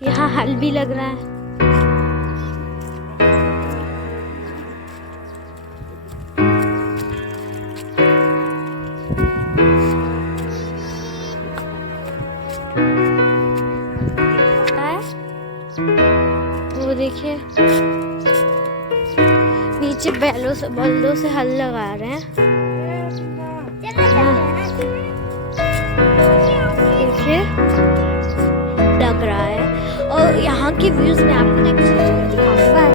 यहाँ हल भी लग रहा है। वो देखिए नीचे बल्लों से हल लगा रहे हैं। देखिए लग रहा है। और यहाँ के व्यूज में आपको